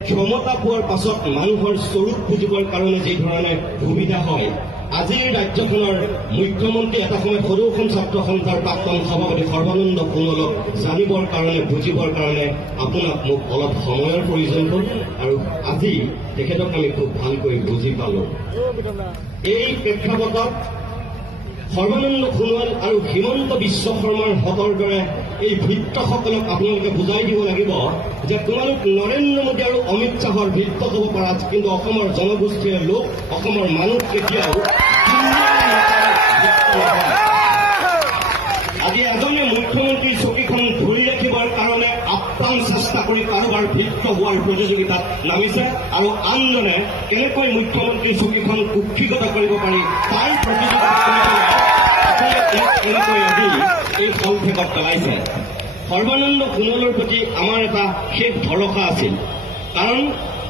ক্ষমতা পোৱাৰ পাছত মানুহৰ স্বৰূপ বুজিবৰ কাৰণে যি ধৰণে সুবিধা হয়, আজিৰ ৰাজ্যখনৰ মুখ্যমন্ত্ৰী এটা সময়ত সদৌখন ছাত্ৰ সন্থাৰ প্ৰাক্তন সভাপতি সৰ্বানন্দ সোণোৱালক জানিবৰ কাৰণে বুজিবৰ কাৰণে আপোনাক মোক অলপ সময়ৰ প্ৰয়োজন হ'ল আৰু আজি তেখেতক আমি খুব ভালকৈ বুজি পালো। এই প্ৰেক্ষাপটত সৰ্বানন্দ সোণোৱাল আৰু হিমন্ত বিশ্ব শৰ্মাৰ হতৰ দৰে এই ভৃত্যসকলক আপোনালোকে বুজাই দিব লাগিব যে তোমালোক নৰেন্দ্ৰ মোদী আৰু অমিত শ্বাহৰ ভৃত্য হ'ব পাৰা, কিন্তু অসমৰ জনগোষ্ঠীৰ লোক, অসমৰ মানুহ কেতিয়াও আজি এজনে মুখ্যমন্ত্ৰীৰ চকীখন ধৰি ৰাখিবৰ কাৰণে আপ্ৰাণ চেষ্টা কৰি কাৰোবাৰ ভৃত্য হোৱাৰ প্ৰতিযোগিতাত নামিছে আৰু আনজনে কেনেকৈ মুখ্যমন্ত্ৰীৰ চকীখন কুক্ষিগত কৰিব পাৰি তাৰ প্ৰতিযোগিতাত এই সংক্ষেপত পেলাইছে। সৰ্বানন্দ সোণোৱালৰ প্ৰতি আমাৰ এটা শেষ ভৰসা আছিল, কাৰণ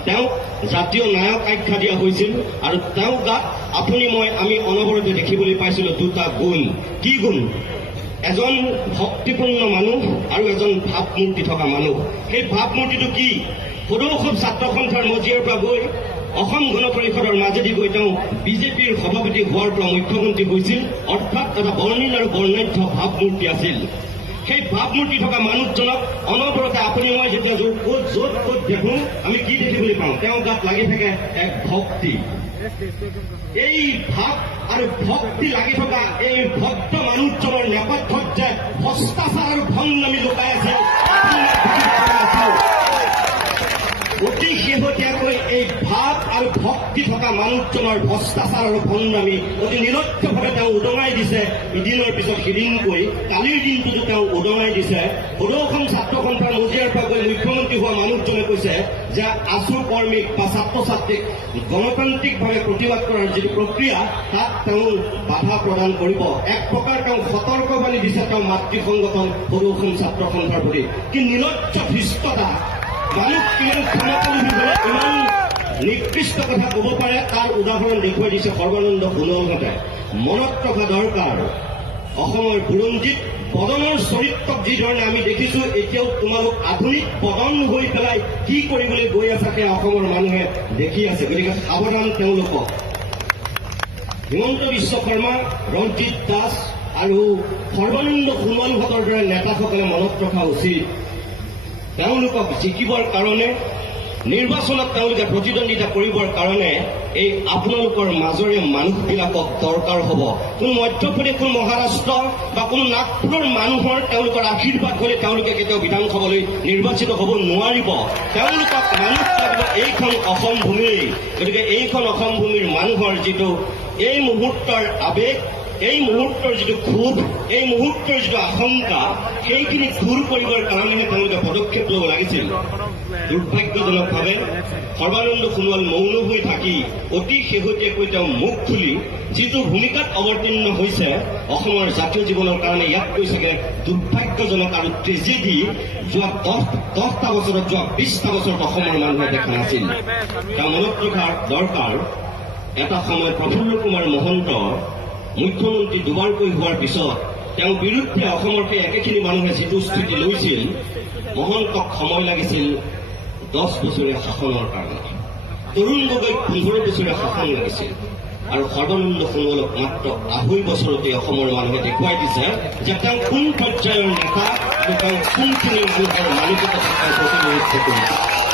তেওঁক জাতীয় নায়ক আখ্যা দিয়া হৈছিল আৰু তেওঁ গাত আপুনি মই আমি অনবৰতে দেখিবলৈ পাইছিলো দুটা গুণ। কি গুণ? এজন ভক্তিপূৰ্ণ মানুহ আৰু এজন ভাৱমূৰ্তি থকা মানুহ। সেই ভাৱমূৰ্তিটো কি? সদৌখন ছাত্ৰ সন্থাৰ মজিয়াৰ পৰা গৈ অসম গণ পৰিষদৰ মাজেদি গৈ তেওঁ বিজেপিৰ সভাপতি হোৱাৰ পৰা মুখ্যমন্ত্ৰী হৈছিল, অৰ্থাৎ এটা বৰ্ণিল আৰু বৰ্ণাঢ্য ভাৱমূৰ্তি আছিল। সেই ভাৱমূৰ্তি থকা মানুহজনক অনবৰতে আপুনি মই যেতিয়া য'ত ক'ত দেখো আমি কি দেখিবলৈ পাওঁ? তেওঁৰ গাত লাগি থাকে এক ভক্তি। এই ভাৱ আৰু ভক্তি লাগি থকা এই ভক্ত মানুহজনৰ নেপথ্যত যে ভ্ৰষ্টাচাৰ আৰু ভংনামী লুকাই আছে, অতি শেহতীয়াকৈ এই ভাৱ আৰু ভক্তি থকা মানুহজনৰ ভ্ৰষ্টাচাৰ আৰু ভংনামী অতি নিৰক্ষভাৱে তেওঁ উদঙাই দিছে। ইদিনৰ পিছত সিদিনকৈ কালিৰ দিনটোতো তেওঁ উদঙাই দিছে। সদৌখন ছাত্ৰ সন্থাৰ মজিয়াৰ পৰা গৈ মুখ্যমন্ত্ৰী হোৱা মানুহজনে কৈছে যে আছু কৰ্মীক বা ছাত্ৰ ছাত্ৰীক গণতান্ত্ৰিকভাৱে প্ৰতিবাদ কৰাৰ যিটো প্ৰক্ৰিয়া তাত তেওঁ বাধা প্ৰদান কৰিব। এক প্ৰকাৰ তেওঁ সতৰ্কবাণী দিছে তেওঁ মাতৃ সংগঠন সদৌখন ছাত্ৰ সন্থাৰ প্ৰতি। কি নিলজ্জ ধৃষ্টতা! মানুহ কিমান ক্ষমতালোভী হলে ইমান নিকৃষ্ট কথা ক'ব পাৰে তাৰ উদাহৰণ দেখুৱাই দিছে সৰ্বানন্দ সোণোৱালহঁতে। মনত ৰখা দৰকাৰ, অসমৰ বুৰঞ্জীত বদনৰ চৰিত্ৰক যি ধৰণে আমি দেখিছো, এতিয়াও তোমালোক আধুনিক বদন হৈ পেলাই কি কৰিবলৈ গৈ আছে সেয়া অসমৰ মানুহে দেখি আছে। গতিকে সাৱধান তেওঁলোকক। হিমন্ত বিশ্ব শৰ্মা, ৰঞ্জিত দাস আৰু সৰ্বানন্দ সোণোৱালহঁতৰ দৰে নেতাসকলে মনত ৰখা উচিত, তেওঁলোকক জিকিবৰ কাৰণে নিৰ্বাচনত তেওঁলোকে প্ৰতিদ্বন্দ্বিতা কৰিবৰ কাৰণে এই আপোনালোকৰ মাজৰে মানুহবিলাকক দৰকাৰ হ'ব। কোনো মধ্যপ্ৰদেশ, কোনো মহাৰাষ্ট্ৰ বা কোনো নাগপুৰৰ মানুহৰ তেওঁলোকৰ আশীৰ্বাদ হ'লে তেওঁলোকে কেতিয়াও বিধানসভালৈ নিৰ্বাচিত হ'ব নোৱাৰিব। তেওঁলোকক মানুহ লাগিব এইখন অসম ভূমি। গতিকে এইখন অসম ভূমিৰ মানুহৰ যিটো এই মুহূৰ্তৰ আৱেগ, এই মুহূৰ্তৰ যিটো ক্ষোভ, এই মুহূৰ্তৰ যিটো আশংকা, সেইখিনি দূৰ কৰিবৰ কাৰণেহে তেওঁলোকে পদক্ষেপ ল'ব লাগিছিল। দুৰ্ভাগ্যজনকভাৱে সৰ্বানন্দ সোণোৱাল মৌন হৈ থাকি অতি শেহতীয়াকৈ তেওঁ মুখ খুলি যিটো ভূমিকাত অৱতীৰ্ণ হৈছে অসমৰ জাতীয় জীৱনৰ কাৰণে, ইয়াত কৈ চাগে দুৰ্ভাগ্যজনক আৰু ট্ৰেজেডি যোৱা 10টা বছৰত, যোৱা 20টা বছৰত অসমৰ মানুহে দেখা নাছিল। তেওঁ মনত ৰখাৰ দৰকাৰ, এটা সময়ত প্ৰফুল্ল কুমাৰ মহন্ত মুখ্যমন্ত্ৰী দুবাৰকৈ হোৱাৰ পিছত তেওঁৰ বিৰুদ্ধে অসমৰ সেই একেখিনি মানুহে যিটো স্থিতি লৈছিল, মহন্তক সময় লাগিছিল 10 বছৰীয়া শাসনৰ কাৰণে, তৰুণ গগৈক 15 বছৰীয়া শাসন লাগিছিল আৰু সৰ্বানন্দ সোণোৱালক মাত্ৰ 2.5 বছৰতে অসমৰ মানুহে দেখুৱাই দিছে যে তেওঁ কোন পৰ্যায়ৰ নেতা, তেওঁ কোনখিনি মানুহৰ মানসিকতাৰ প্ৰতিনিধিত্ব কৰিছে।